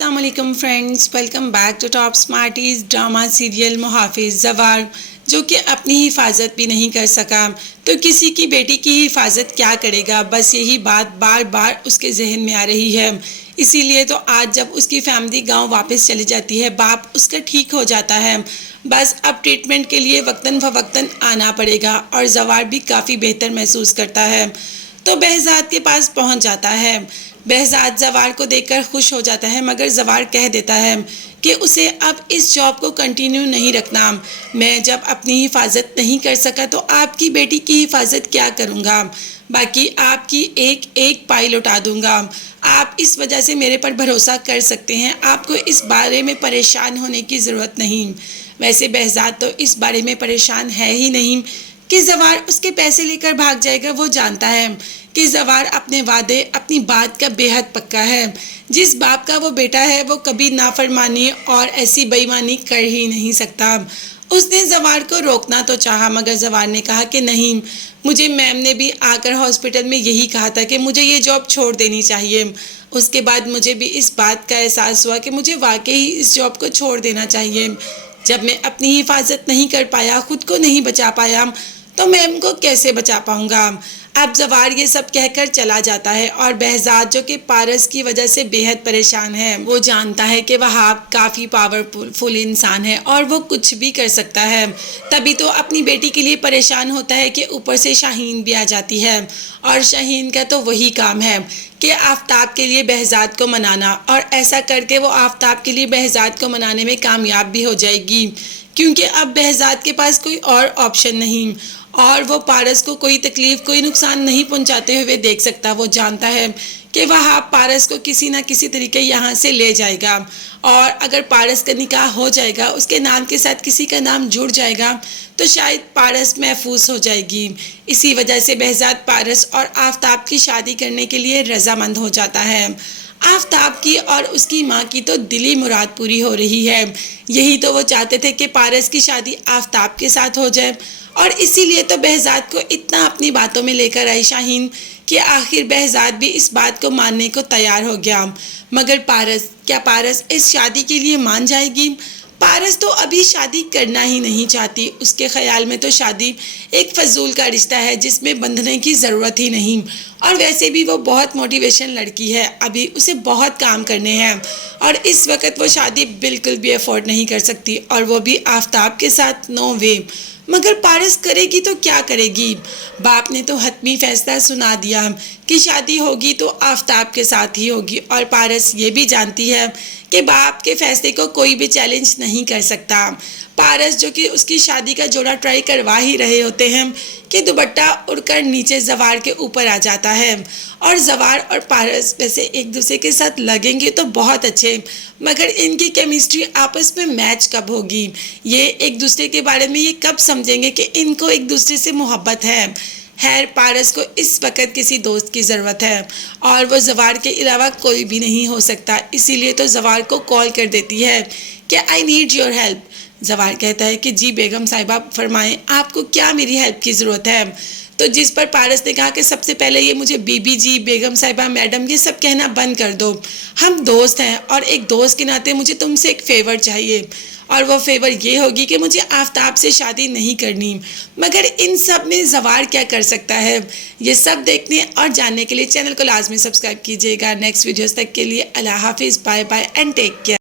السلام علیکم friends, welcome back to top smarties drama serial محافظ زوار، جو کہ اپنی حفاظت بھی نہیں کر سکا تو کسی کی بیٹی کی حفاظت کیا کرے گا۔ بس یہی بات بار بار اس کے ذہن میں آ رہی ہے۔ اسی لیے تو آج جب اس کی فیملی گاؤں واپس چلی جاتی ہے، باپ اس کا ٹھیک ہو جاتا ہے، بس اب ٹریٹمنٹ کے لیے وقتاً فوقتاً آنا پڑے گا، اور زوار بھی کافی بہتر محسوس کرتا ہے تو بہزاد کے پاس پہنچ جاتا ہے۔ بہزاد زوار کو دیکھ کر خوش ہو جاتا ہے، مگر زوار کہہ دیتا ہے کہ اسے اب اس جاب کو کنٹینیو نہیں رکھنا۔ میں جب اپنی حفاظت نہیں کر سکا تو آپ کی بیٹی کی حفاظت کیا کروں گا؟ باقی آپ کی ایک ایک پائی لوٹا دوں گا۔ آپ اس وجہ سے میرے پر بھروسہ کر سکتے ہیں، آپ کو اس بارے میں پریشان ہونے کی ضرورت نہیں۔ ویسے بہزاد تو اس بارے میں پریشان ہے ہی نہیں کہ زوار اس کے پیسے لے کر بھاگ جائے گا۔ وہ جانتا ہے کہ زوار اپنے وعدے، اپنی بات کا بے حد پکا ہے۔ جس باپ کا وہ بیٹا ہے، وہ کبھی نافرمانی اور ایسی بے ایمانی کر ہی نہیں سکتا۔ اس نے زوار کو روکنا تو چاہا، مگر زوار نے کہا کہ نہیں، مجھے میم نے بھی آ کر ہاسپٹل میں یہی کہا تھا کہ مجھے یہ جاب چھوڑ دینی چاہیے۔ اس کے بعد مجھے بھی اس بات کا احساس ہوا کہ مجھے واقعی اس جاب کو چھوڑ دینا چاہیے۔ جب میں اپنی حفاظت نہیں کر پایا، خود کو نہیں بچا پایا، تو میم کو کیسے بچا پاؤں گا؟ اب زوار یہ سب کہہ کر چلا جاتا ہے، اور بہزاد جو کہ پارس کی وجہ سے بے حد پریشان ہے، وہ جانتا ہے کہ وہاب کافی پاورفل انسان ہے اور وہ کچھ بھی کر سکتا ہے۔ تبھی تو اپنی بیٹی کے لیے پریشان ہوتا ہے کہ اوپر سے شاہین بھی آ جاتی ہے، اور شاہین کا تو وہی کام ہے کہ آفتاب کے لیے بہزاد کو منانا، اور ایسا کر کے وہ آفتاب کے لیے بہزاد کو منانے میں کامیاب بھی ہو جائے گی، کیونکہ اب بہزاد کے پاس کوئی اور آپشن نہیں، اور وہ پارس کو کوئی تکلیف، کوئی نقصان نہیں پہنچاتے ہوئے دیکھ سکتا۔ وہ جانتا ہے کہ وہاب پارس کو کسی نہ کسی طریقے یہاں سے لے جائے گا، اور اگر پارس کا نکاح ہو جائے گا، اس کے نام کے ساتھ کسی کا نام جڑ جائے گا، تو شاید پارس محفوظ ہو جائے گی۔ اسی وجہ سے بہزاد پارس اور آفتاب کی شادی کرنے کے لیے رضامند ہو جاتا ہے۔ آفتاب کی اور اس کی ماں کی تو دلی مراد پوری ہو رہی ہے۔ یہی تو وہ چاہتے تھے کہ پارس کی شادی آفتاب کے ساتھ ہو جائے، اور اسی لیے تو بہزاد کو اتنا اپنی باتوں میں لے کر آئی شاہین کہ آخر بہزاد بھی اس بات کو ماننے کو تیار ہو گیا۔ مگر کیا پارس اس شادی کے لیے مان جائے گی؟ پارس تو ابھی شادی کرنا ہی نہیں چاہتی۔ اس کے خیال میں تو شادی ایک فضول کا رشتہ ہے جس میں بندھنے کی ضرورت ہی نہیں، اور ویسے بھی وہ بہت موٹیویشن لڑکی ہے، ابھی اسے بہت کام کرنے ہیں، اور اس وقت وہ شادی بالکل بھی افورڈ نہیں کر سکتی، اور وہ بھی آفتاب کے ساتھ، نو وے۔ مگر پارس کرے گی تو کیا کرے گی؟ باپ نے تو حتمی فیصلہ سنا دیا کہ شادی ہوگی تو آفتاب کے ساتھ ہی ہوگی، اور پارس یہ بھی جانتی ہے کہ باپ کے فیصلے کو کوئی بھی چیلنج نہیں کر سکتا۔ پارس جو کہ اس کی شادی کا جوڑا ٹرائی کروا ہی رہے ہوتے ہیں کہ دوپٹہ اڑ کر نیچے زوار کے اوپر آ جاتا ہے، اور زوار اور پارس ویسے ایک دوسرے کے ساتھ لگیں گے تو بہت اچھے، مگر ان کی کیمسٹری آپس میں میچ کب ہوگی؟ یہ ایک دوسرے کے بارے میں یہ کب سمجھیں گے کہ ان کو ایک دوسرے سے محبت ہے؟ خیر، پارس کو اس وقت کسی دوست کی ضرورت ہے، اور وہ زوار کے علاوہ کوئی بھی نہیں ہو سکتا۔ اسی لیے تو زوار کو کال کر دیتی ہے کہ آئی نیڈ یور ہیلپ۔ زوار کہتا ہے کہ جی بیگم صاحبہ فرمائیں، آپ کو کیا میری ہیلپ کی ضرورت ہے؟ تو جس پر پارس نے کہا کہ سب سے پہلے یہ مجھے بی بی جی، بیگم صاحبہ، میڈم یہ سب کہنا بند کر دو۔ ہم دوست ہیں، اور ایک دوست کے ناطے مجھے تم سے ایک فیور چاہیے، اور وہ فیور یہ ہوگی کہ مجھے آفتاب سے شادی نہیں کرنی۔ مگر ان سب میں زوار کیا کر سکتا ہے؟ یہ سب دیکھنے اور جاننے کے لیے چینل کو لازمی سبسکرائب کیجیے گا۔ نیکسٹ ویڈیوز تک کے لیے اللہ حافظ، bye bye and take care.